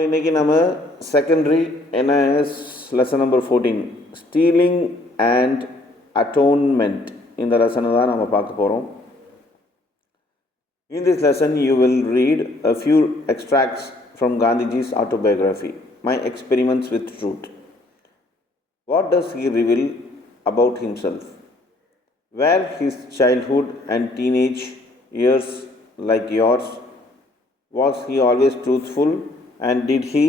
இன்றைக்கி நம்ம secondary NIS lesson number 14 stealing and atonement இந்த லெசனை தான் நம்ம பார்க்க போகிறோம். In this lesson you will read a few extracts from Gandhiji's autobiography, My Experiments with Truth. What does he reveal about himself? Were his childhood and teenage years like yours? Was he always truthful? And did he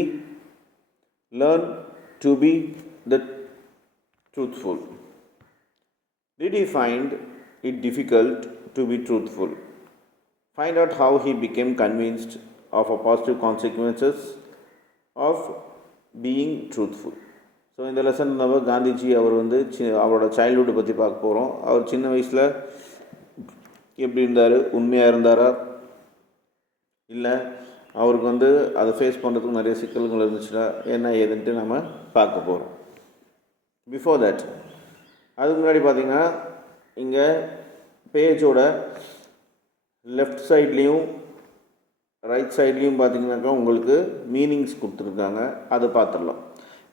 learn to be the truthful? Did he find it difficult to be truthful? Find out how he became convinced of a positive consequences of being truthful. So இந்த lesson நம்ம காந்திஜி அவர் அவரோட சைல்ட்ஹுட்டை பற்றி பார்க்க போகிறோம். அவர் சின்ன வயசில் எப்படி இருந்தார், உண்மையாக இருந்தாரா இல்லை அவருக்கு அதை ஃபேஸ் பண்ணுறதுக்கு நிறைய சிக்கல்கள் இருந்துச்சுன்னா என்ன ஏதுன்ட்டு நம்ம பார்க்க போகிறோம். பிஃபோர் தட் அதுக்கு முன்னாடி பார்த்திங்கன்னா இங்கே பேஜோட லெஃப்ட் சைட்லேயும் ரைட் சைட்லேயும் பார்த்திங்கனாக்கா உங்களுக்கு மீனிங்ஸ் கொடுத்துருக்காங்க, அதை பார்த்துடலாம்.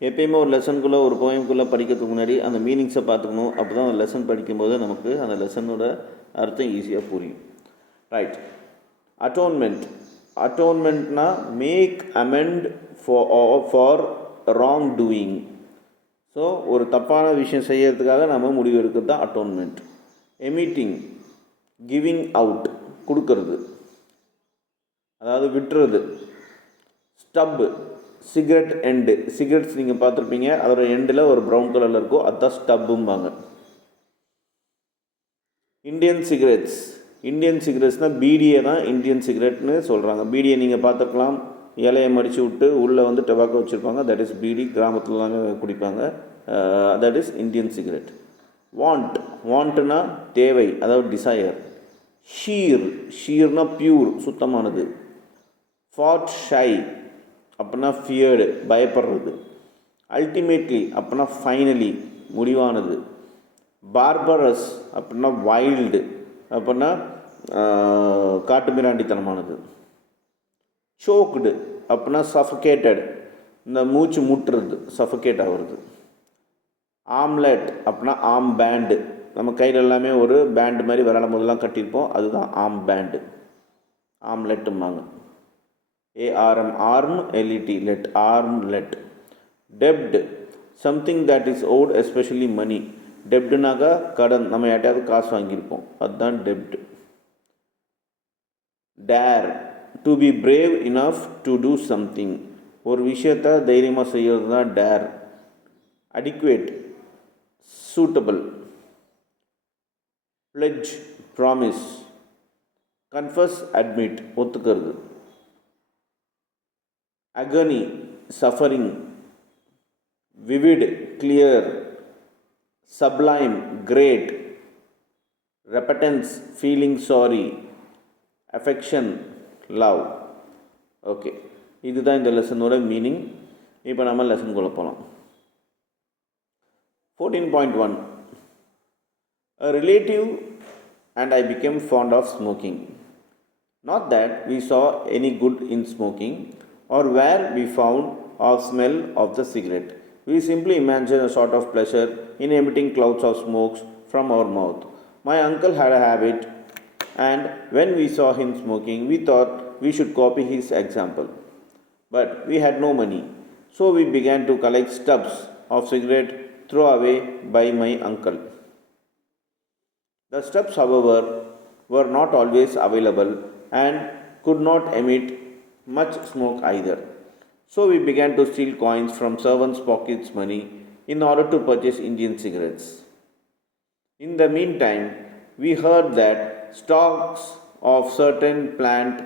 எப்பயுமே ஒரு லெசனுக்குள்ளே ஒரு போயம்குள்ளே படிக்கிறதுக்கு முன்னாடி அந்த மீனிங்ஸை பார்த்துக்கணும். அப்போ தான் அந்த லெசன் படிக்கும்போது நமக்கு அந்த லெசனோட அர்த்தம் ஈஸியாக புரியும். ரைட். அட்டோன்மெண்ட்னா make amend for wrong doing. So ஒரு தப்பான விஷயம் செய்யறதுக்காக நம்ம முடிவு எடுக்கிறது தான் அட்டோன்மெண்ட். எமிட்டிங், கிவிங் அவுட், கொடுக்கறது, அதாவது விட்டுறது. Stubbs, cigarette end. சிகரெட்ஸ் நீங்கள் பார்த்துருப்பீங்க, அதோட எண்டில் ஒரு ப்ரௌன் கலரில் இருக்கும், அதுதான் ஸ்டப்பும்பாங்க. இந்தியன் சிகரெட்ஸ்னால் பீடியை தான் இந்தியன் சிகரெட்னு சொல்கிறாங்க. பீடியை நீங்கள் பார்த்துருக்கலாம், இலையை மடித்து விட்டு உள்ளே டொபாக்கோ வச்சுருப்பாங்க, தட் இஸ் பீடி. கிராமத்துலலாம் குடிப்பாங்க, தட் இஸ் இந்தியன் சிகரெட். வாண்ட்னா தேவை, அதாவது டிசையர். ஷீர்னா பியூர், சுத்தமானது. ஷை அப்படின்னா ஃபியர்டு, பயப்படுறது. அல்டிமேட்லி அப்படின்னா ஃபைனலி, முடிவானது. பார்பரஸ் அப்படின்னா வைல்டு, அப்படின்னா காட்டு மிராண்டித்தனமானது. சோக்டு அப்படின்னா சஃபகேட்டட், இந்த மூச்சு முட்டுறது, சஃபகேட் ஆகிறது. ஆம்லெட் அப்படின்னா ஆம் பேண்டு, நம்ம கையில் எல்லாமே ஒரு பேண்டு மாதிரி விளாடும் போதெல்லாம் கட்டியிருப்போம், அதுதான் ஆம் பேண்டு, ஆம்லெட்டும்பாங்க. A R M, arm, L E D, let, armlet. டெப்ட், something that is owed, especially money. டெப்டுனாக்கா கடன், நம்ம யார்ட்டையாவது காசு வாங்கியிருப்போம், அதுதான் டெப்ட். Dare, to be brave enough to do something, ஒரு விஷயத்தை தைரியமாக செய்கிறது தான் dare. Adequate, suitable. Pledge, promise. Confess, admit, ஒத்துக்கிறது. Agony, suffering. Vivid, clear. Sublime, great. Repentance, feeling sorry. Affection, love. Okay, இதுதான் இந்த லெசனோட மீனிங். இப்போ நம்ம லெசனுக்குள்ளே போகலாம். 14.1 A relative and I became fond of smoking. Not that we saw any good in smoking or where we found or smell of the cigarette. We simply imagined a sort of pleasure in emitting clouds of smoke from our mouth. My uncle had a habit, and when we saw him smoking, we thought we should copy his example. But we had no money, so we began to collect stubs of cigarette thrown away by my uncle. The stubs, however, were not always available and could not emit much smoke either. So we began to steal coins from servants' pockets money in order to purchase Indian cigarettes. In the meantime, we heard that stalks of certain plant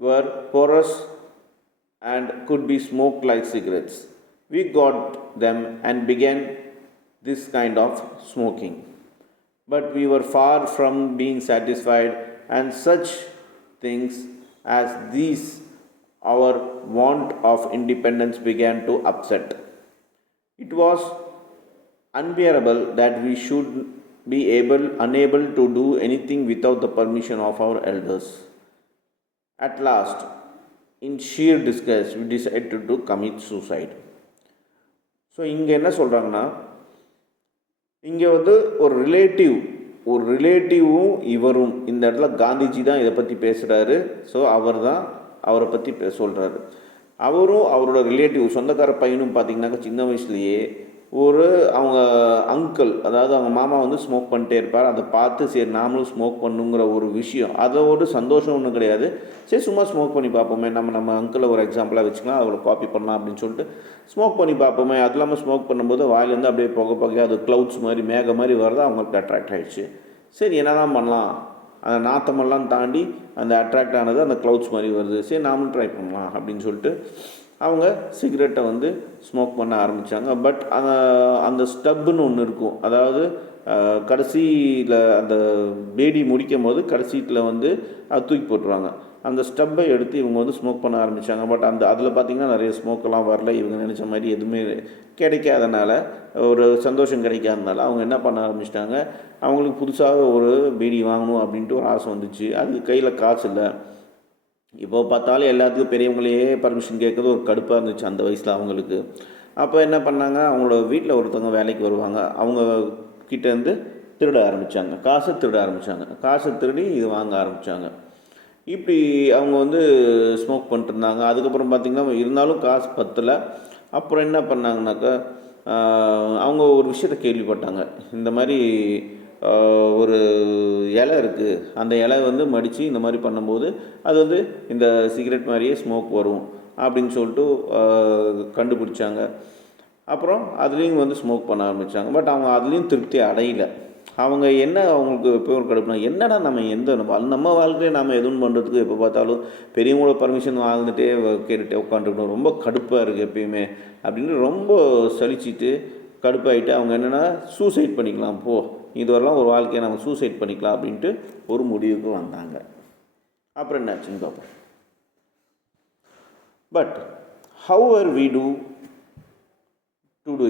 were porous and could be smoked like cigarettes. We got them and began this kind of smoking. But we were far from being satisfied, and such things as these our want of independence began to upset. It was unbearable that we should be unable to do anything without the permission of our elders. At last, in sheer disgust, we decided to commit suicide. So இங்கே என்ன சொல்கிறாங்கன்னா, இங்கே வந்து ஒரு ரிலேட்டிவும் இவரும் இந்த இடத்துல காந்திஜி தான் இதை பற்றி பேசுகிறாரு. ஸோ அவரை பற்றி சொல்கிறாரு. அவரும் அவரோட ரிலேட்டிவ் சொந்தக்கார பையனும் பார்த்திங்கனாக்கா சின்ன வயசுலேயே அவங்க அங்கிள், அதாவது அவங்க மாமா வந்து ஸ்மோக் பண்ணிட்டே இருப்பார். அதை பார்த்து சரி நாமளும் ஸ்மோக் பண்ணுங்கிற ஒரு விஷயம், அதோட சந்தோஷம் ஒன்றும் கிடையாது. சரி சும்மா ஸ்மோக் பண்ணி பார்ப்போமே, நம்ம அங்கிளை ஒரு எக்ஸாம்பிளாக வச்சுக்கலாம், அவளை காப்பி பண்ணலாம் அப்படின்னு சொல்லிட்டு ஸ்மோக் பண்ணி பார்ப்போமே. அது இல்லாமல் ஸ்மோக் பண்ணும்போது வாயிலேருந்து அப்படியே புகையாக அது க்ளவுட்ஸ் மாதிரி மேக மாதிரி வரது அவங்களுக்கு அட்ராக்ட் ஆகிடுச்சு. சரி என்ன தான் பண்ணலாம், அந்த நாத்தமெல்லாம் தாண்டி அந்த அட்ராக்ட் ஆனது அந்த க்ளவுட்ஸ் மாதிரி வருது, சரி நாமளும் ட்ரை பண்ணலாம் அப்படின்னு சொல்லிட்டு அவங்க சிகரெட்டை வந்து ஸ்மோக் பண்ண ஆரம்பித்தாங்க. பட் அந்த ஸ்டப்புன்னு ஒன்று இருக்கும், அதாவது கடைசியில் அந்த பேடி முடிக்கும் போது கடைசியில் வந்து அது தூக்கி போட்டுருவாங்க. அந்த ஸ்டப்பை எடுத்து இவங்க வந்து ஸ்மோக் பண்ண ஆரம்பித்தாங்க. பட் அதில் பார்த்திங்கன்னா நிறைய ஸ்மோக்கெல்லாம் வரல. இவங்க நினச்ச மாதிரி எதுவுமே கிடைக்காதனால, ஒரு சந்தோஷம் கிடைக்காதனால அவங்க என்ன பண்ண ஆரம்பிச்சிட்டாங்க, அவங்களுக்கு புதுசாக ஒரு பீடி வாங்கணும் அப்படின்ட்டு ஒரு ஆசை வந்துச்சு. அதுக்கு கையில் காசு இல்லை. இப்போ பார்த்தாலும் எல்லாத்துக்கும் பெரியவங்களையே பர்மிஷன் கேட்குறது ஒரு கடுப்பாக இருந்துச்சு அந்த வயசில் அவங்களுக்கு. அப்போ என்ன பண்ணாங்க, அவங்களோட வீட்டில் ஒருத்தவங்க வேலைக்கு வருவாங்க, அவங்க கிட்டேருந்து திருட ஆரம்பித்தாங்க, காசை திருடி இது வாங்க ஆரம்பித்தாங்க. இப்படி அவங்க வந்து ஸ்மோக் பண்ணிட்டு இருந்தாங்க. அதுக்கப்புறம் பார்த்திங்கன்னா இருந்தாலும் காசு பத்தலை. அப்புறம் என்ன பண்ணாங்கனாக்கா, அவங்க ஒரு விஷயத்தை கேள்விப்பட்டாங்க, இந்த மாதிரி ஒரு இலை இருக்குது, அந்த இலை வந்து மடித்து இந்த மாதிரி பண்ணும்போது அது வந்து இந்த சிகரெட் மாதிரியே ஸ்மோக் வரும் அப்படின்னு சொல்லிட்டு கண்டுபிடிச்சாங்க. அப்புறம் அதுலேயும் வந்து ஸ்மோக் பண்ண ஆரம்பித்தாங்க. பட் அவங்க அதுலேயும் திருப்தி அடையலை. அவங்க என்ன, அவங்களுக்கு எப்போ ஒரு கடுப்புனா, என்னடா நம்ம வாழ்க்கையை நாம் எதுவும் பண்ணுறதுக்கு எப்போ பார்த்தாலும் பெரியவங்களோட பர்மிஷன் வாழ்ந்துட்டே கேட்டுகிட்டே உட்காந்துருக்கணும், ரொம்ப கடுப்பாக இருக்குது எப்பயுமே அப்படின்னு ரொம்ப சலிச்சிட்டு கடுப்பாகிட்டு அவங்க என்னென்னா சூசைட் பண்ணிக்கலாம், இதுவரெல்லாம் ஒரு வாழ்க்கையை நம்ம சூசைட் பண்ணிக்கலாம் அப்படின்ட்டு ஒரு முடிவுக்கு வந்தாங்க. அப்புறம் என்னாச்சுன்னு பார்ப்போம். But however we do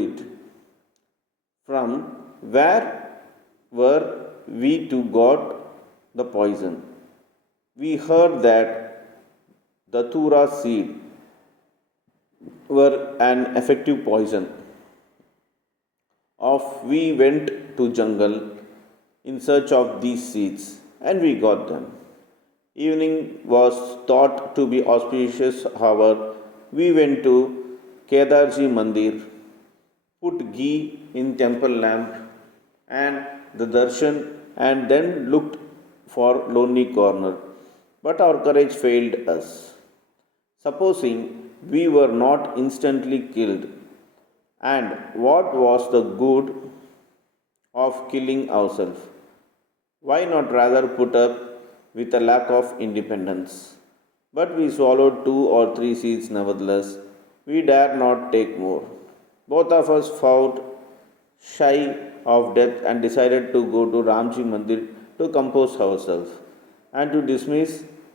it, from where were we to got the poison? We heard that the Datura seed were an effective poison. Off we went to jungle in search of these seeds, and we got them. Evening was thought to be auspicious hour. We went to Kedarji Mandir, put ghee in temple lamp and the darshan, and then looked for lonely corner. But our courage failed us. Supposing we were not instantly killed, and what was the good of killing ourselves? Why not rather put up with a lack of independence? But we swallowed 2 or 3 seeds nevertheless. We dared not take more. Both of us fought shy of death and decided to go to Ramji Mandir to compose ourselves and to dismiss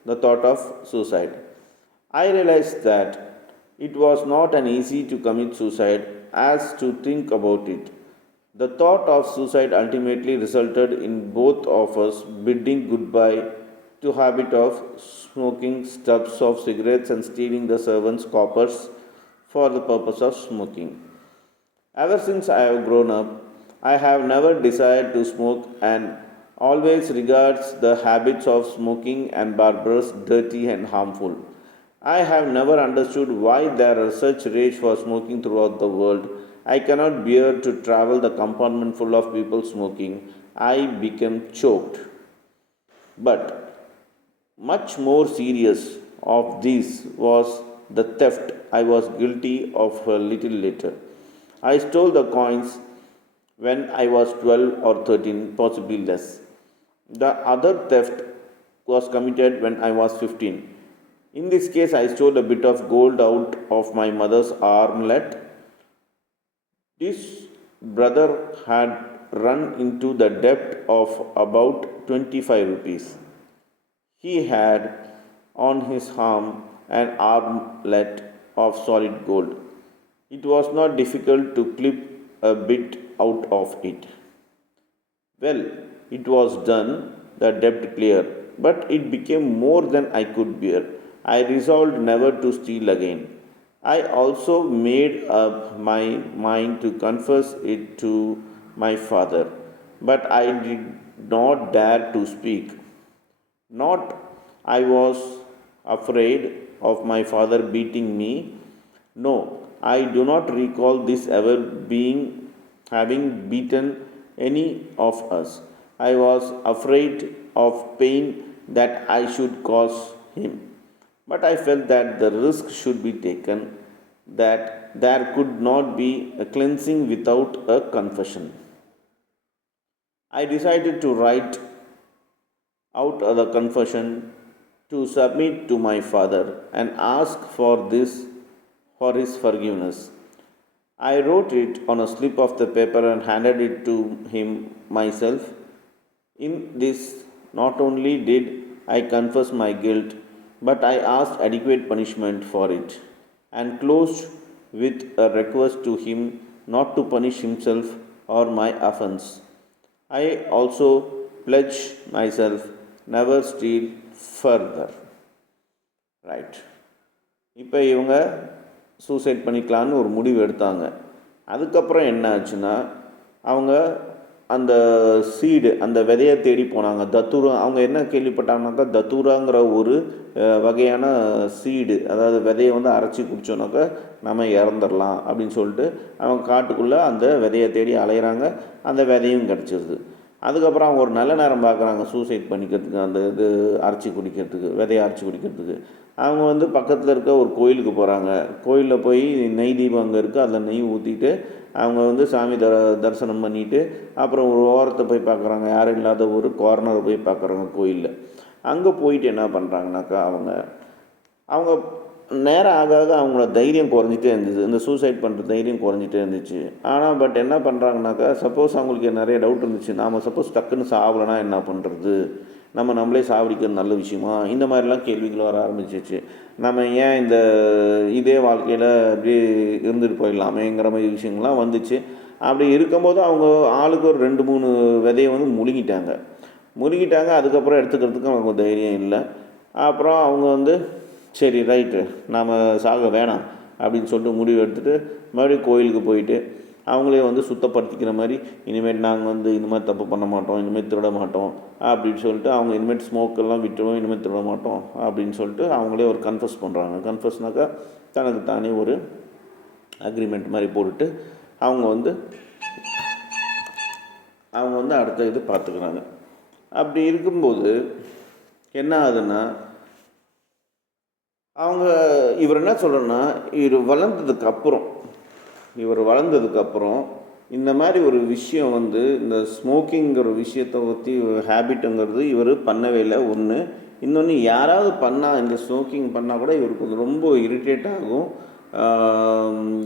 the thought of suicide. I realized that it was not an easy to commit suicide as to think about it. The thought of suicide ultimately resulted in both of us bidding goodbye to habit of smoking stubs of cigarettes and stealing the servants' coppers for the purpose of smoking. Ever since I have grown up, I have never desired to smoke and always regards the habits of smoking and barbarous, dirty and harmful. I have never understood why there is such rage for smoking throughout the world. I cannot bear to travel the compartment full of people smoking. I became choked. But much more serious of this was the theft I was guilty of a little later. I stole the coins when I was 12 or 13, possibly less. The other theft was committed when I was 15. In this case, I stole a bit of gold out of my mother's armlet. This brother had run into the debt of about 25 rupees. He had on his arm an armlet of solid gold. It was not difficult to clip a bit out of it. Well, it was done, the debt clear, but it became more than I could bear. I resolved never to steal again. I also made up my mind to confess it to my father, but I did not dare to speak. Not I was afraid of my father beating me. No, I do not recall this ever being having beaten any of us. I was afraid of pain that I should cause him. But I felt that the risk should be taken, that there could not be a cleansing without a confession. I decided to write out the confession, to submit to my father and ask for his forgiveness. I wrote it on a slip of the paper and handed it to him myself. In this, not only did I confess my guilt, but I asked adequate punishment for it, and closed with a request to him not to punish himself or my offense. I also pledge myself never steal further. Right. இப்போ இவங்க suicide பண்ணிக்கலான்னு ஒரு முடிவு எடுத்தாங்க. அதுக்கப்புறம் என்ன ஆச்சுன்னா, அவங்க அந்த சீடு, அந்த விதையை தேடி போனாங்க. தத்தூரா, அவங்க என்ன கேள்விப்பட்டாங்கனாக்கா, தத்தூராங்கிற ஒரு வகையான சீடு, அதாவது விதையை வந்து அரைச்சி குடித்தோன்னாக்கா நம்ம இறந்துடலாம் அப்படின்னு சொல்லிட்டு அவங்க காட்டுக்குள்ளே அந்த விதையை தேடி அலையிறாங்க. அந்த விதையும் கிடச்சிருது. அதுக்கப்புறம் அவங்க ஒரு நல்ல நேரம் பார்க்குறாங்க சூசைட் பண்ணிக்கிறதுக்கு, அந்த இது அரைச்சி குடிக்கிறதுக்கு, விதையை அரைச்சி குடிக்கிறதுக்கு. அவங்க வந்து பக்கத்தில் இருக்க ஒரு கோயிலுக்கு போகிறாங்க. கோயிலில் போய் நெய் தீபம் அங்கே இருக்குது, அதில் நெய் ஊற்றிட்டு அவங்க வந்து சாமி தரிசனம் பண்ணிவிட்டு அப்புறம் ஒரு ஓரத்தை போய் பார்க்குறாங்க. யாரும் இல்லாத ஒரு கார்னரை போய் பார்க்குறாங்க கோயிலில். அங்கே போயிட்டு என்ன பண்ணுறாங்கனாக்கா, அவங்க நேரம் ஆக ஆக அவங்களோட தைரியம் குறைஞ்சிட்டே இருந்துச்சு. இந்த சூசைட் பண்ணுற தைரியம் குறைஞ்சிட்டே இருந்துச்சு. ஆனால் பட் என்ன பண்ணுறாங்கனாக்கா, சப்போஸ் அவங்களுக்கு நிறைய டவுட் இருந்துச்சு. நாம் சப்போஸ் டக்குன்னு சாவலைன்னா என்ன பண்ணுறது, நம்மளே சாவடிக்கிறது நல்ல விஷயமா, இந்த மாதிரிலாம் கேள்விகள் வர ஆரம்பிச்சிச்சு. நம்ம ஏன் இதே வாழ்க்கையில் அப்படியே இருந்துட்டு போயிடலாமேங்கிற மாதிரி விஷயங்கள்லாம் வந்துச்சு. அப்படி இருக்கும்போது அவங்க ஆளுக்கு ஒரு 2-3 விதையை வந்து முழுங்கிட்டாங்க. அதுக்கப்புறம் எடுத்துக்கிறதுக்கு அவங்க தைரியம் இல்லை. அப்புறம் அவங்க வந்து சரி ரைட்டு, நாம் சாக வேணாம் அப்படின்னு சொல்லிட்டு முடிவு எடுத்துகிட்டு மறுபடியும் கோயிலுக்கு போயிட்டு அவங்களே வந்து சுத்தப்படுத்திக்கிற மாதிரி, இனிமேல் நாங்கள் வந்து இந்த மாதிரி தப்பு பண்ண மாட்டோம், இனிமேல் திருட மாட்டோம் அப்படின்னு சொல்லிட்டு, அவங்க இனிமேல் ஸ்மோக்கெல்லாம் விட்டுருவோம், இனிமேல் திருட மாட்டோம் அப்படின்னு சொல்லிட்டு அவங்களே ஒரு கன்ஃபஸ் பண்ணுறாங்க. கன்ஃபஸ்னாக்கா தனக்கு தானே ஒரு அக்ரிமெண்ட் மாதிரி போட்டுட்டு அவங்க வந்து அடுத்த இது பார்த்துக்கிறாங்க. அப்படி இருக்கும்போது என்ன ஆகுதுன்னா, இவர் என்ன சொல்கிறேன்னா, இவர் வளர்ந்ததுக்கப்புறம் இந்த மாதிரி ஒரு விஷயம் வந்து, இந்த ஸ்மோக்கிங்கிற விஷயத்தை பற்றி ஹேபிட்டுங்கிறது இவர் பண்ணவே இல்லை. ஒன்று. இன்னொன்று, யாராவது பண்ணால், இந்த ஸ்மோக்கிங் பண்ணால் கூட இவருக்கு ரொம்ப இரிட்டேட் ஆகும்.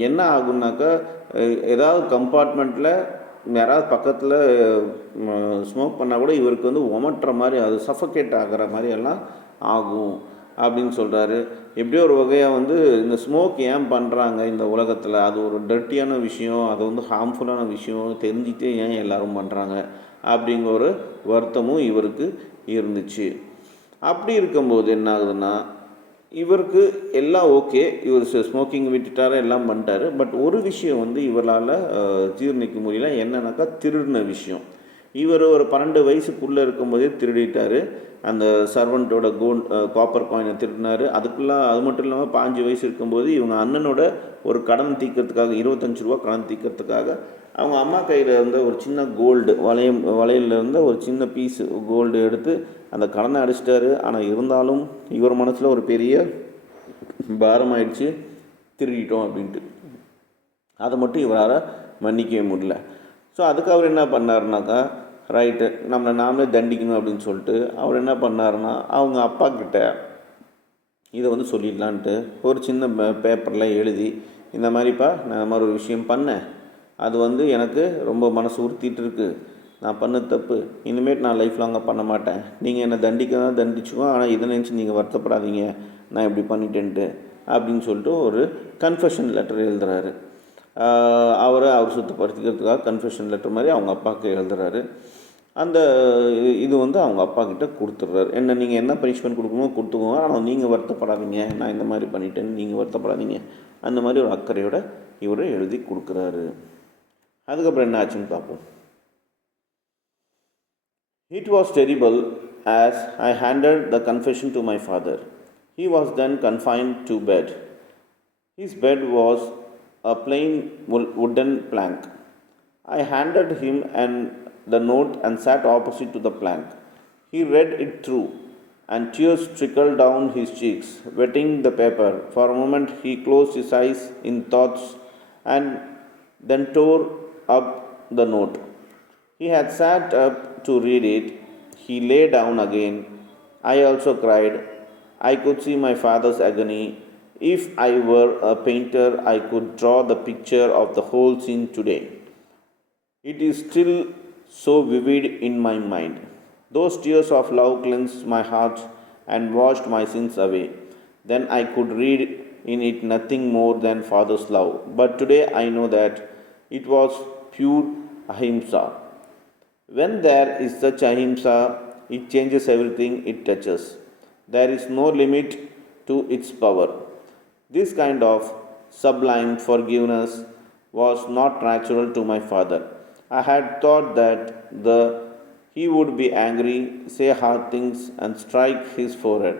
என்ன ஆகும்னாக்கா, ஏதாவது கம்பார்ட்மெண்ட்டில் யாராவது பக்கத்தில் ஸ்மோக் பண்ணால் கூட இவருக்கு வந்து உமட்டுற மாதிரி, அது சஃபகேட் ஆகிற மாதிரி எல்லாம் ஆகும் அப்படின்னு சொல்கிறாரு. எப்படியோ ஒரு வகையாக வந்து இந்த ஸ்மோக் ஏன் பண்ணுறாங்க இந்த உலகத்தில், அது ஒரு டர்ட்டியான விஷயம், அது வந்து ஹார்ம்ஃபுல்லான விஷயம், தெரிஞ்சுக்கிட்டே ஏன் எல்லோரும் பண்ணுறாங்க அப்படிங்கிற ஒரு வருத்தமும் இவருக்கு இருந்துச்சு. அப்படி இருக்கும்போது என்ன ஆகுதுன்னா, இவருக்கு எல்லாம் ஓகே, இவர் ஸ்மோக்கிங் விட்டுட்டார், எல்லாம் பண்ணிட்டார். பட் ஒரு விஷயம் வந்து இவரால் ஜீர்ணிக்க முடியல. என்னன்னாக்கா, திருடின விஷயம். இவர் ஒரு 12 வயசுக்குள்ளே இருக்கும்போதே திருடிட்டார். அந்த சர்வெண்ட்டோட காப்பர் காயினை திருடினார். அது மட்டும் இல்லாமல் 5 வயசு இருக்கும்போது இவங்க அண்ணனோட ஒரு கடன் தீர்க்கறதுக்காக, 25 ரூபா கடன் தீர்க்கறதுக்காக அவங்க அம்மா கையில் இருந்த ஒரு சின்ன கோல்டு வளையலில் இருந்த ஒரு சின்ன பீஸு கோல்டு எடுத்து அந்த கடனை அடிச்சிட்டாரு. ஆனால் இருந்தாலும் இவர் மனசில் ஒரு பெரிய பாரமாயிடுச்சு, திருடிட்டோம் அப்படின்ட்டு. அதை மட்டும் இவரால் மன்னிக்கவே முடியல. ஸோ அதுக்கு அவர் என்ன பண்ணாருனாக்கா, ரைட்டு, நாமளே தண்டிக்கணும் அப்படின்னு சொல்லிட்டு அவர் என்ன பண்ணாருன்னா, அவங்க அப்பா கிட்ட இதை வந்து சொல்லிடலான்ட்டு ஒரு சின்ன பேப்பரில் எழுதி, இந்த மாதிரிப்பா நான் இந்த மாதிரி ஒரு விஷயம் பண்ணேன், அது வந்து எனக்கு ரொம்ப மனசு உறுத்திட்டு இருக்குது, நான் பண்ணது தப்பு, இனிமேல் நான் லைஃப் லாங்காக பண்ண மாட்டேன், நீங்கள் என்னை தண்டிக்கலாம் தண்டிச்சுக்கோ, ஆனால் இதை நினச்சி நீங்கள் வருத்தப்படாதீங்க, நான் இப்படி பண்ணிட்டேன்ட்டு அப்படின்னு சொல்லிட்டு ஒரு கன்ஃபெஷன் லெட்டர் எழுதுறாரு. அவர் சுத்தப்படுத்திக்கிறதுக்காக கன்ஃபெஷன் லெட்டர் மாதிரி அவங்க அப்பாவுக்கு எழுதுறாரு. அந்த இது வந்து அவங்க அப்பா கிட்ட கொடுத்துட்றாரு. என்ன நீங்கள் என்ன பனிஷ்மெண்ட் கொடுக்கணுமோ கொடுத்துக்கோங்க, ஆனால் நீங்கள் வருத்தப்படாதீங்க, நான் இந்த மாதிரி பண்ணிட்டேன்னு நீங்கள் வருத்தப்படாதீங்க, அந்த மாதிரி ஒரு அக்கறையோட இவர் எழுதி கொடுக்குறாரு. அதுக்கப்புறம் என்ன ஆச்சுன்னு பார்ப்போம். It was terrible as I handed the confession to my father. He was then confined to bed. His bed was a plain wooden plank. I handed him the note and sat opposite to the plank. He read it through, and tears trickled down his cheeks, wetting the paper. For a moment he closed his eyes in thoughts and then tore up the note. He had sat up to read it. He lay down again. I also cried. I could see my father's agony. If I were a painter, I could draw the picture of the whole scene today. It is still so vivid in my mind. Those tears of love cleansed my heart and washed my sins away. Then I could read in it nothing more than Father's love. But today I know that it was pure ahimsa. When there is such ahimsa, it changes everything it touches. There is no limit to its power. This kind of sublime forgiveness was not natural to my father. I had thought that he would be angry, say hard things, and strike his forehead.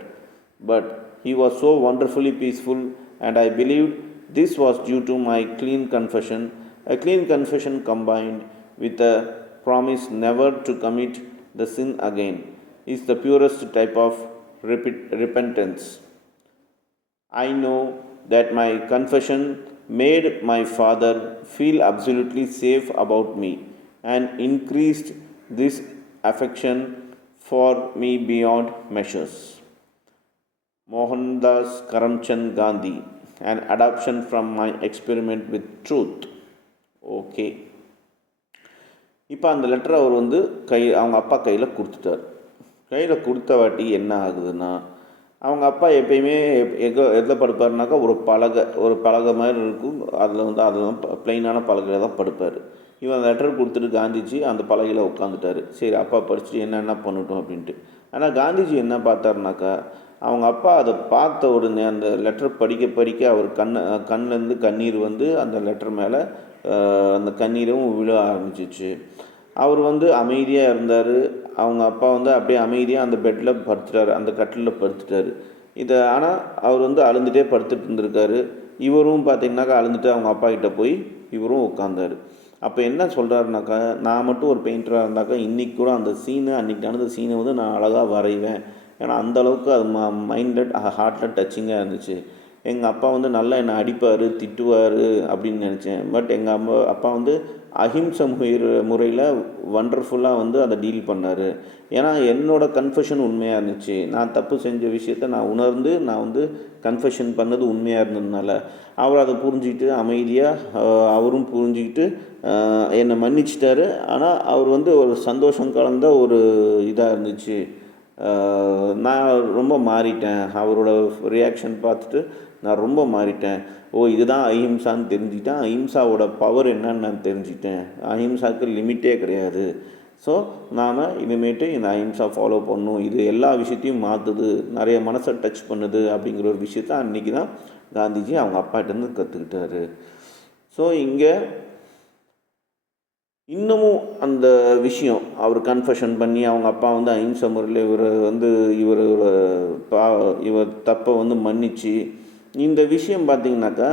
But he was so wonderfully peaceful, and I believed this was due to my clean confession. A clean confession combined with a promise never to commit the sin again is the purest type of repentance. I know that my confession made my father feel absolutely safe about me and increased this affection for me beyond measures. Mohandas Karamchand Gandhi, an adaptation from my experiment with truth. Okay. இப்போ அந்த லெட்டரை அவர் வந்து அவங்க அப்பா கையில் கொடுத்துட்டார். கையில் கொடுத்த வாட்டி என்ன ஆகுதுன்னா, அவங்க அப்பா எப்பயுமே எதில் படுப்பார்னாக்கா ஒரு பலகை மாதிரி இருக்கும், அதில் தான் பிளெயினான பலகையில் தான் படுப்பார். இவன் லெட்டர் கொடுத்துட்டு காந்திஜி அந்த பலகையில் உட்காந்துட்டார். சரி அப்பா படிச்சுட்டு என்ன பண்ணட்டும் அப்படின்ட்டு. ஆனால் காந்திஜி என்ன பார்த்தாருனாக்கா, அவங்க அப்பா அதை பார்த்த உடனே அந்த லெட்டர் படிக்க அவர் கண்ணிலேருந்து கண்ணீர் வந்து அந்த லெட்டர் மேலே அந்த கண்ணீரும் விழ ஆரம்பிச்சிச்சு. அவர் வந்து அமைதியாக இருந்தார். அவங்க அப்பா வந்து அப்படியே அமைதியாக அந்த பெட்டில் படுத்துட்டார், அந்த கட்டிலில் படுத்துட்டார். ஆனால் அவர் வந்து அழுந்துகிட்டே படுத்துட்டு இருந்திருக்காரு. இவரும் பார்த்திங்கனாக்கா அழுந்துட்டு அவங்க அப்பா கிட்டே போய் இவரும் உட்காந்தார். அப்போ என்ன சொல்கிறாருனாக்கா, நான் மட்டும் ஒரு பெயிண்டராக இருந்தாக்கா இன்றைக்கி கூட அந்த அன்றைக்கி நடந்த சீனை வந்து நான் அழகாக வரைவேன். ஏன்னா அந்தளவுக்கு அது மைண்டில் ஹார்ட்டில் டச்சிங்காக இருந்துச்சு. எங்கள் அப்பா வந்து நல்லா என்னை அடிப்பார், திட்டுவார் அப்படின்னு நினச்சேன். பட் எங்கள் அப்பா வந்து அஹிம்சை முறையில் வண்டர்ஃபுல்லாக வந்து அதை டீல் பண்ணார். ஏன்னா என்னோடய கன்ஃபெஷன் உண்மையாக இருந்துச்சு. நான் தப்பு செஞ்ச விஷயத்த நான் உணர்ந்து நான் வந்து கன்ஃபெஷன் பண்ணது உண்மையாக இருந்ததுனால அவர் அதை புரிஞ்சுக்கிட்டு அமைதியாக அவரும் புரிஞ்சுக்கிட்டு என்னை மன்னிச்சிட்டாரு. ஆனால் அவர் வந்து ஒரு சந்தோஷம் கலந்த ஒரு இதாக இருந்துச்சு. நான் ரொம்ப மாறிட்டேன். அவரோட ரியாக்ஷன் பார்த்துட்டு நான் ரொம்ப மாறிட்டேன். இதுதான் அஹிம்சான்னு தெரிஞ்சுக்கிட்டேன். அஹிம்சாவோட பவர் என்னன்னு நான் தெரிஞ்சுக்கிட்டேன். அஹிம்சாவுக்கு லிமிட்டே கிடையாது. ஸோ நாம் இனிமேட்டு இந்த அஹிம்சா ஃபாலோ பண்ணணும். இது எல்லா விஷயத்தையும் மாற்றுது, நிறைய மனசை டச் பண்ணுது அப்படிங்கிற ஒரு விஷயத்த அன்றைக்கி தான் காந்திஜி அவங்க அப்பாட்டேருந்து கற்றுக்கிட்டாரு. ஸோ இங்கே இன்னமும் அந்த விஷயம் அவர் கன்ஃபெஷன் பண்ணி அவங்க அப்பா வந்து அஹிம்சை முறையில் இவர் தப்பை வந்து மன்னிச்சு, இந்த விஷயம் பார்த்திங்கனாக்கா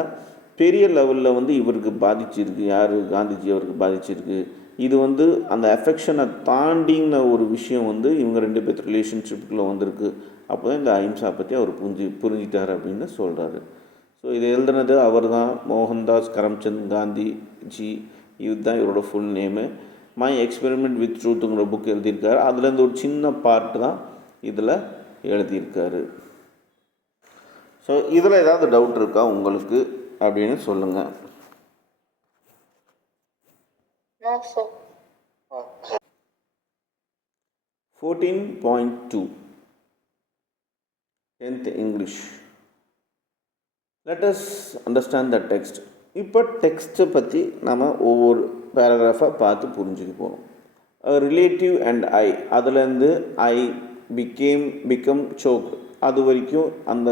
பெரிய லெவலில் வந்து இவருக்கு பாதிச்சிருக்கு. யார் காந்திஜி அவருக்கு பாதிச்சிருக்கு. இது வந்து அந்த அஃபெக்ஷனை தாண்டின ஒரு விஷயம் வந்து இவங்க 2 பேர்த்து ரிலேஷன்ஷிப்புக்குள்ளே வந்திருக்கு. அப்போ தான் இந்த அஹிம்சா பற்றி அவர் புரிஞ்சிட்டார் அப்படின்னு சொல்கிறாரு. ஸோ இதை எழுதுனது அவர் தான், மோகன்தாஸ் கரம்சந்த் காந்திஜி. இதுதான் இவரோட full name. My experiment with ட்ரூத்துங்கிற புக் எழுதியிருக்காரு. அதுலேருந்து ஒரு சின்ன பார்ட் தான் இதில் எழுதியிருக்காரு. ஸோ இதில் ஏதாவது டவுட் இருக்கா உங்களுக்கு அப்படின்னு சொல்லுங்கள். 14.2 10th English. Let us understand the text. இப்போ டெக்ஸ்ட்டை பற்றி நம்ம ஒவ்வொரு பேராகிராஃபாக பார்த்து புரிஞ்சுக்க போகிறோம். a relative and I அதுலேருந்து I become choked அது வரைக்கும் அந்த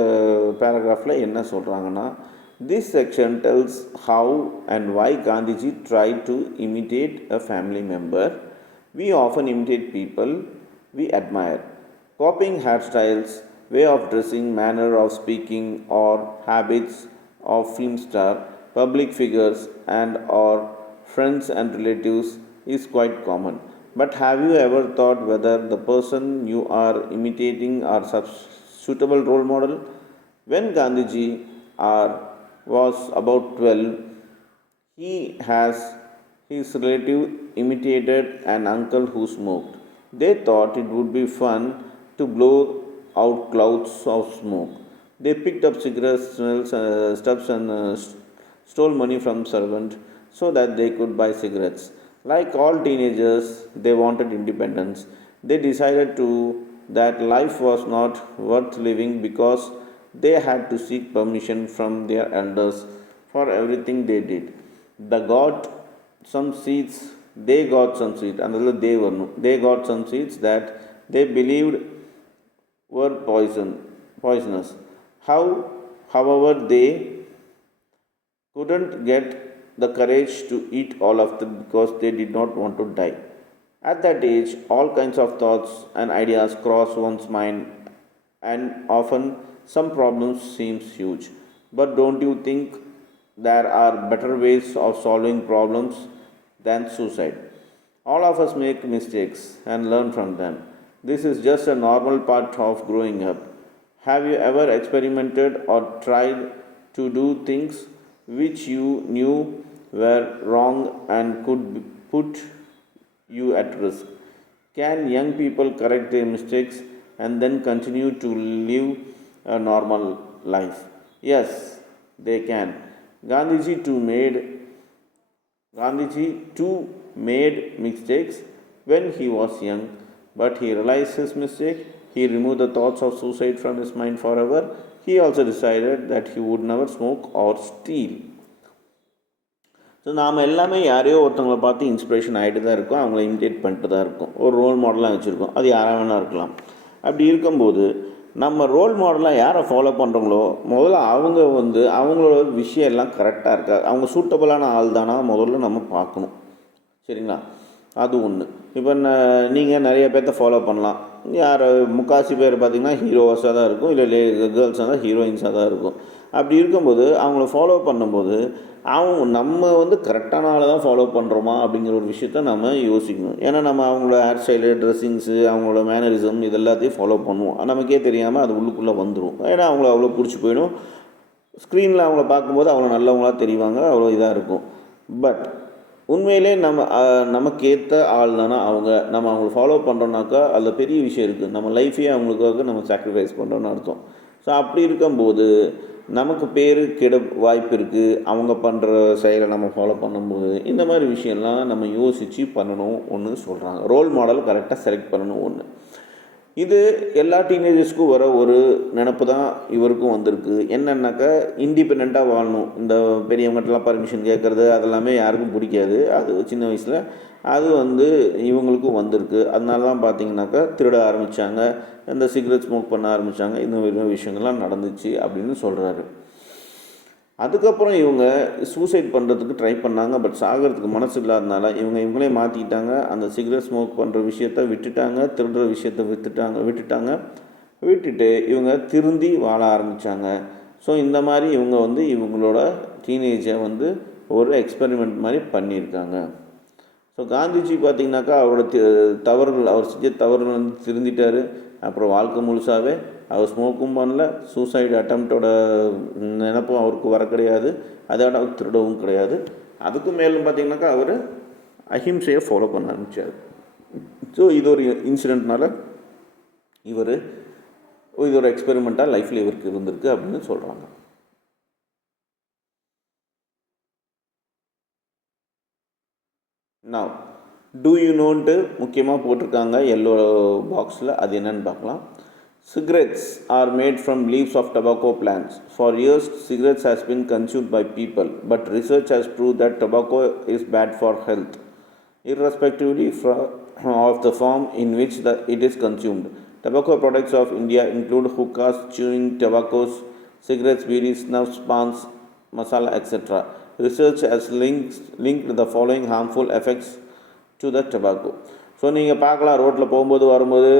பேராகிராஃபில் என்ன சொல்கிறாங்கன்னா this section tells how and why Gandhiji tried to imitate a family member. We often imitate people we admire. Copying hairstyles, way of dressing, manner of speaking, or habits of film star, public figures, and or friends and relatives is quite common. But have you ever thought whether the person you are imitating are suitable role model? When Gandhiji was about 12, he has his relative imitated an uncle who smoked. They thought it would be fun to blow out clouds of smoke. They picked up cigarette stubs and stole money from servant so that they could buy cigarettes. Like all teenagers, they wanted independence. They decided that life was not worth living because they had to seek permission from their elders for everything they did. They got some seeds, they got some seeds that they believed were poisonous. However, they couldn't get the courage to eat all of them because they did not want to die. At that age, all kinds of thoughts and ideas cross one's mind, and often some problems seems huge. But don't you think there are better ways of solving problems than suicide? All of us make mistakes and learn from them. This is just a normal part of growing up. Have you ever experimented or tried to do things which you knew were wrong and could put you at risk? Can young people correct their mistakes and then continue to live a normal life? Yes, they can. Gandhiji too made mistakes when he was young, but he realized his mistake. He removed the thoughts of suicide from his mind forever. He also decided that he would never smoke or steal. So நாம் எல்லாமே யாரையோ ஒருத்தவங்களை பார்த்து inspiration ஆகிட்டு தான் இருக்கோம், அவங்கள imitate பண்ணிட்டு தான் இருக்கோம், ஒரு ரோல் மாடலாக வச்சுருக்கோம். அது யாராக வேணா இருக்கலாம். அப்படி இருக்கும்போது நம்ம ரோல் மாடலாக யாரை ஃபாலோ பண்ணுறோங்களோ முதல்ல அவங்களோட விஷயம் எல்லாம் கரெக்டாக இருக்கா, அவங்க சூட்டபுளான ஆள் தானா முதல்ல நம்ம பார்க்கணும். சரிங்களா? அது ஒன்று. இப்போ நீங்கள் நிறைய பேர்த்த ஃபாலோ பண்ணலாம். யார் முக்காசி பேர் பார்த்திங்கன்னா ஹீரோஸாக தான் இருக்கும், இல்லை கேர்ள்ஸாக தான் ஹீரோயின்ஸாக தான் இருக்கும். அப்படி இருக்கும்போது அவங்கள ஃபாலோ பண்ணும்போது நம்ம கரெக்டான ஆளை தான் ஃபாலோ பண்ணுறோமா அப்படிங்கிற ஒரு விஷயத்த நம்ம யோசிக்கணும். ஏன்னா நம்ம அவங்களோட ஹேர் ஸ்டைலு, ட்ரெஸ்ஸிங்ஸு, அவங்களோட மேனரிசம் இது எல்லாத்தையும் ஃபாலோ பண்ணுவோம். நமக்கே தெரியாமல் அது உள்ளுக்குள்ளே வந்துடும். ஏன்னா அவங்கள அவ்வளோ பிடிச்சி போயிடும். ஸ்க்ரீனில் அவங்கள பார்க்கும்போது அவ்வளோ நல்லவங்களாக தெரிவாங்க, அவ்வளோ இதாக இருக்கும். பட் உண்மையிலே நமக்கு ஏற்ற ஆள் தானே நம்ம அவங்கள ஃபாலோ பண்ணுறோன்னாக்கா அதில் பெரிய விஷயம் இருக்குது. நம்ம லைஃபையே அவங்களுக்காக நம்ம சாக்ரிஃபைஸ் பண்ணுறோன்னு அர்த்தம். ஸோ அப்படி இருக்கும்போது நமக்கு பேர் கெட வாய்ப்பு இருக்குது. அவங்க பண்ணுற செயலை நம்ம ஃபாலோ பண்ணும்போது இந்த மாதிரி விஷயம்லாம் நம்ம யோசித்து பண்ணணும் ஒன்று சொல்கிறாங்க. ரோல் மாடல் கரெக்டாக செலக்ட் பண்ணணும் ஒன்று. இது எல்லா டீனேஜர்ஸ்க்கும் வர ஒரு நினப்பு தான் இவருக்கும் வந்திருக்கு. என்னன்னாக்கா இண்டிபெண்ட்டாக வாழணும். இந்த பெரியவங்கள்ட்டலாம் பர்மிஷன் கேட்குறது அதெல்லாமே யாருக்கும் பிடிக்காது. அது சின்ன வயசில் அது இவங்களுக்கும் வந்திருக்கு. அதனால தான் பார்த்திங்கனாக்கா திருட ஆரம்பித்தாங்க, இந்த சிகரெட் ஸ்மோக் பண்ண ஆரம்பித்தாங்க, இந்த மாதிரி விஷயங்கள்லாம் நடந்துச்சு அப்படின்னு சொல்கிறாரு. அதுக்கப்புறம் இவங்க சூசைட் பண்ணுறதுக்கு ட்ரை பண்ணாங்க. பட் சாகிறதுக்கு மனசு இல்லாதனால இவங்களே மாற்றிக்கிட்டாங்க. அந்த சிகரெட் ஸ்மோக் பண்ணுற விஷயத்த விட்டுட்டாங்க, திருடுற விஷயத்த விட்டுட்டு இவங்க திருந்தி வாழ ஆரம்பித்தாங்க. ஸோ இந்த மாதிரி இவங்க இவங்களோட டீனேஜை ஒரு எக்ஸ்பெரிமெண்ட் மாதிரி பண்ணியிருக்காங்க. ஸோ காந்திஜி பார்த்திங்கனாக்கா அவர் செஞ்ச தவறுகள் திருந்திட்டார். அப்புறம் வாழ்க்கை முழுசாகவே அவர் ஸ்மோக்கும் பண்ணல, சூசைடு அட்டம்ப்டோட நினப்பும் அவருக்கு வர கிடையாது, அதோட அவர் திருடவும் கிடையாது. அதுக்கும் மேலும் பார்த்திங்கனாக்கா அவர் அஹிம்சையை ஃபாலோ பண்ண ஆரம்பித்தார். ஸோ இது ஒரு இன்சிடெண்ட்னால இது ஒரு எக்ஸ்பெரிமெண்ட்டாக லைஃப்பில் இவருக்கு இருந்திருக்கு அப்படின்னு சொல்கிறாங்க. நான் டூ யூ நோன்ட்டு முக்கியமாக போட்டிருக்காங்க எல்லோ பாக்ஸில். அது என்னன்னு பார்க்கலாம். Cigarettes are made from leaves of tobacco plants. For years, cigarettes has been consumed by people, but research has proved that tobacco is bad for health, irrespectively of the form in which it is consumed. Tobacco products of India include hookahs, chewing tobaccos, cigarettes, bidis, snuffs, pans, masala, etc. Research has linked the following harmful effects to the tobacco. So நீங்கள் பார்க்கலாம் ரோட்டில் போகும்போது வரும்போது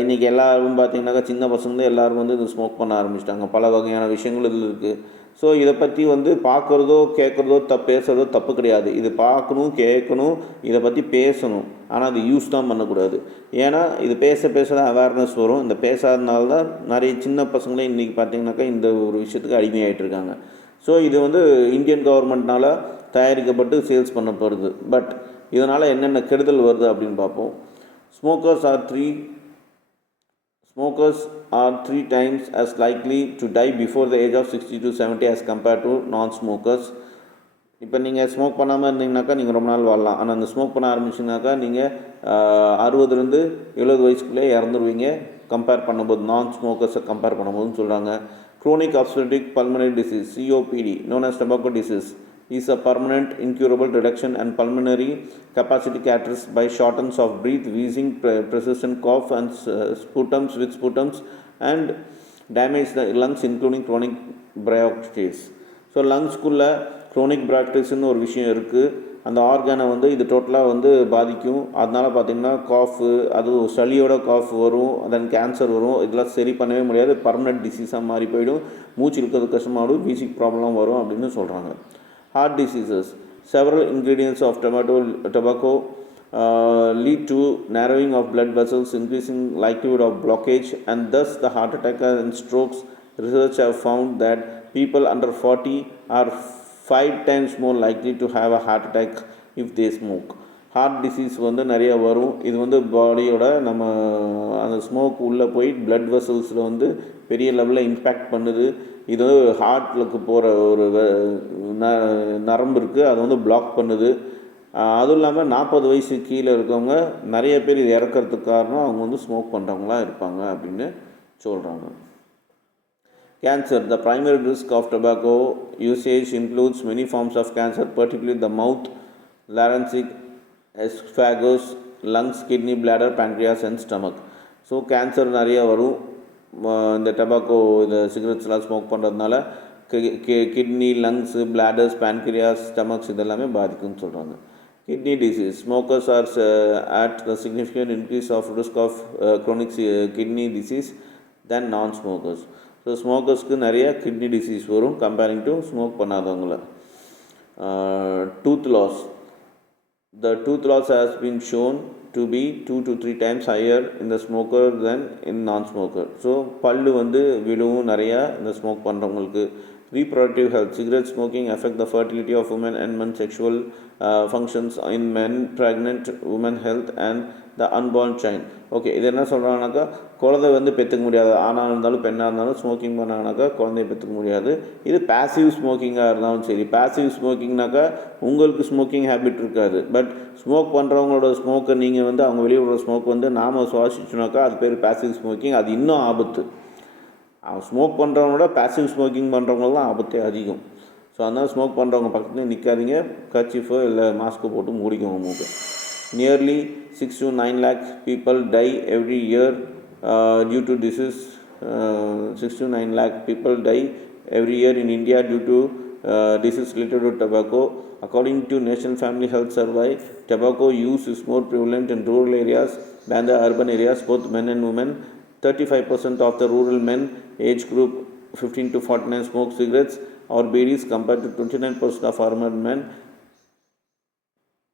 இன்றைக்கி எல்லோரும் பார்த்திங்கனாக்கா சின்ன பசங்க எல்லோரும் வந்து இது ஸ்மோக் பண்ண ஆரம்பிச்சிட்டாங்க. பல வகையான விஷயங்கள் இதில் இருக்குது. ஸோ இதை பற்றி வந்து பார்க்குறதோ கேட்குறதோ பேசுகிறதோ தப்பு கிடையாது. இது பார்க்கணும், கேட்கணும், இதை பற்றி பேசணும். ஆனால் அது யூஸ் தான் பண்ணக்கூடாது. ஏன்னா இது பேச தான் அவேர்னஸ் வரும். இந்த பேசாதனால தான் நிறைய சின்ன பசங்களே இன்றைக்கி பார்த்திங்கனாக்கா இந்த ஒரு விஷயத்துக்கு அடிமையாகிட்டு இருக்காங்க. ஸோ இது வந்து இந்தியன் கவர்மெண்ட்னால் தயாரிக்கப்பட்டு சேல்ஸ் பண்ணப்படுது. பட் இதனால் என்னென்ன கெடுதல் வருது அப்படின்னு பார்ப்போம். Smokers are 3 times as likely to die before the age of 60 to 70 as compared to non-smokers. இப்போ நீங்கள் ஸ்மோக் பண்ணாமல் இருந்தீங்கனாக்கா நீங்கள் ரொம்ப நாள் வாழலாம். ஆனால் அந்த ஸ்மோக் பண்ண ஆரம்பிச்சிங்கனாக்கா நீங்கள் 60 70 வயசுக்குள்ளே இறந்துருவீங்க கம்பேர் பண்ணும்போது, நான் ஸ்மோக்கர்ஸை கம்பேர் பண்ணும்போதுன்னு சொல்கிறாங்க. Chronic obstructive pulmonary disease COPD known as tobacco disease is a permanent incurable reduction in pulmonary capacity characterized by shortness of breath, wheezing, persistent cough and sputums and damage the lungs including chronic bronchitis. So லங்ஸ்குள்ளே chronic பிராக்டிஸ்ன்னு ஒரு விஷயம் இருக்குது. அந்த ஆர்கானை வந்து இது டோட்டலாக வந்து பாதிக்கும். அதனால் பார்த்திங்கன்னா காஃபு, அது சளியோட காஃப் வரும், தென் கேன்சர் வரும். இதெல்லாம் சரி பண்ணவே முடியாது, பர்மனெண்ட் டிசீஸாக மாறி போயிடும். மூச்சு இருக்கிறது கஷ்டமாகும், வீசிக் ப்ராப்ளம் வரும் அப்படின்னு சொல்கிறாங்க. Heart diseases. Several ingredients of tobacco lead to narrowing of blood vessels, increasing likelihood of blockage, and thus the heart attack and strokes. Research have found that people under 40 are 5 times more likely to have a heart attack if they smoke. Heart disease வந்து நிறைய வரும். இது வந்து பாடியோட நம்ம அந்த smoke உள்ளே போய் பிளட் வெசல்ஸில் வந்து பெரிய லெவலில் இம்பேக்ட் பண்ணுது. இது வந்து ஹார்ட்லுக்கு போகிற ஒரு நரம்பு இருக்குது, அதை வந்து பிளாக் பண்ணுது. அதுவும் இல்லாமல் 40 வயசு கீழே இருக்கவங்க நிறைய பேர் இது இறக்கிறதுக்கு காரணம் அவங்க வந்து ஸ்மோக் பண்ணுறவங்களாம் இருப்பாங்க அப்படின்னு சொல்கிறாங்க. Cancer. The primary risk of tobacco usage includes many forms of cancer, particularly the mouth, larynx, esophagus, lungs, kidney, bladder, pancreas and stomach. So cancer நிறையா வரும் இந்த டொபாக்கோ, இந்த சிகரெட்ஸ்லாம் ஸ்மோக் பண்ணுறதுனால. Kidney, lungs, bladders, pancreas, stomachs இதெல்லாமே பாதிக்கும்னு சொல்கிறாங்க. Kidney disease. Smokers are at the significant increase of risk of chronic kidney disease than non smokers. So ஸ்மோக்கர்ஸ்க்கு நிறைய கிட்னி டிசீஸ் வரும் கம்பேரிங் டு ஸ்மோக் பண்ணாதவங்கள. Tooth loss. The tooth loss has been shown to be 2 to 3 times higher in the smoker than in non-smoker. So பல்லு வந்து விழுவும் நிறையா இந்த smoke பண்ணுறவங்களுக்கு. Reproductive health. Cigarette smoking affect the fertility of women and men, sexual functions in men, pregnant women health and the unborn child. Okay, இது என்ன சொல்கிறாங்கனாக்கா குழந்தை வந்து பெற்றுக்க முடியாது. ஆணாக இருந்தாலும் பெண்ணாக இருந்தாலும் ஸ்மோக்கிங் பண்ணாங்கனாக்கா குழந்தைய பெற்றுக்க முடியாது. இது பேசிவ் ஸ்மோக்கிங்காக இருந்தாலும் சரி. பேசிவ் ஸ்மோக்கிங்னாக்கா உங்களுக்கு ஸ்மோக்கிங் ஹேபிட் இருக்காது. பட் ஸ்மோக் பண்ணுறவங்களோட ஸ்மோக்கை நீங்கள் வந்து அவங்க வெளியே விடுற ஸ்மோக் வந்து நாம் சுவாசிச்சோனாக்கா அது பேர் பேசிவ் ஸ்மோக்கிங். அது இன்னும் ஆபத்து. ஸ்மோக் பண்ணுறவங்களோட பேசிவ் ஸ்மோக்கிங் பண்ணுறவங்க தான் ஆபத்தே அதிகம். ஸோ அதனால் ஸ்மோக் பண்ணுறவங்க பக்கத்துலேயும் நிற்காதீங்க. கர்ச்சீஃபோ இல்லை மாஸ்க்கோ போட்டு மூடிக்கோங்க மூக்கை. Nearly 6 to 9 lakh people die every year due to disease. 6 to 9 lakh people die every year in India due to disease related to tobacco. According to National Family Health Survey, tobacco use is more prevalent in rural areas than the urban areas, both men and women. 35% of the rural men age group 15 to 49 smoke cigarettes or bidis compared to 29% of urban men.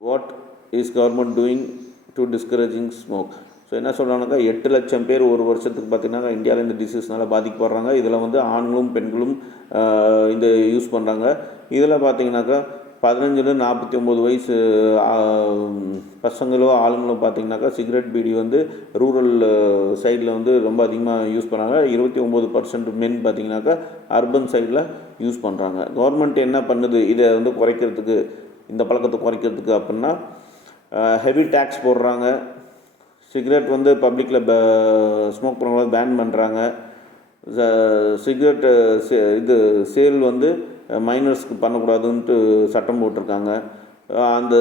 What is government doing to discouraging smoke? So என்ன சொல்கிறாங்கனாக்கா 8 லட்சம் பேர் ஒரு வருஷத்துக்கு பார்த்திங்கன்னா இந்தியாவில் இந்த டிசீஸ்னால் பாதிக்கப்படுறாங்க. இதில் வந்து ஆண்களும் பெண்களும் இந்த யூஸ் பண்ணுறாங்க. இதில் பார்த்திங்கனாக்கா 15-49 வயசு பசங்களோ ஆளுங்களோ பார்த்திங்கனாக்கா சிகரெட் பீடி வந்து ரூரல் சைடில் வந்து ரொம்ப அதிகமாக யூஸ் பண்ணுறாங்க. 29% மென் பார்த்திங்கனாக்கா அர்பன் சைடில் யூஸ் பண்ணுறாங்க. கவர்மெண்ட் என்ன பண்ணுது இதை வந்து குறைக்கிறதுக்கு, இந்த பழக்கத்தை குறைக்கிறதுக்கு அப்படின்னா ஹெவி டேக்ஸ் போடுறாங்க. சிகரெட் வந்து பப்ளிக்கில் ஸ்மோக் பண்ணுறவங்கள பேன் பண்ணுறாங்க. சிகரெட்டு இது சேல் வந்து மைனர்ஸ்க்கு பண்ணக்கூடாதுன்ட்டு சட்டம் போட்டிருக்காங்க. அந்த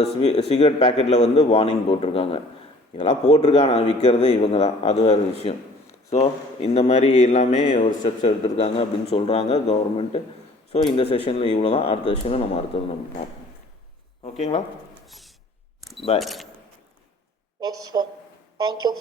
சிகரெட் பேக்கெட்டில் வந்து வார்னிங் போட்டிருக்காங்க. இதெல்லாம் போட்டிருக்காங்க, விற்கிறது இவங்க தான், அது வேறு விஷயம். ஸோ இந்த மாதிரி எல்லாமே ஒரு ஸ்டெப்ஸ் எடுத்திருக்காங்க அப்படின்னு சொல்கிறாங்க கவர்மெண்ட்டு. ஸோ இந்த செஷனில் இவ்வளோ தான். அடுத்த செஷனில் நம்ம அடுத்தது நம்ம பார்ப்போம். ஓகேங்களா? பாய். Yes, sir. Thank you.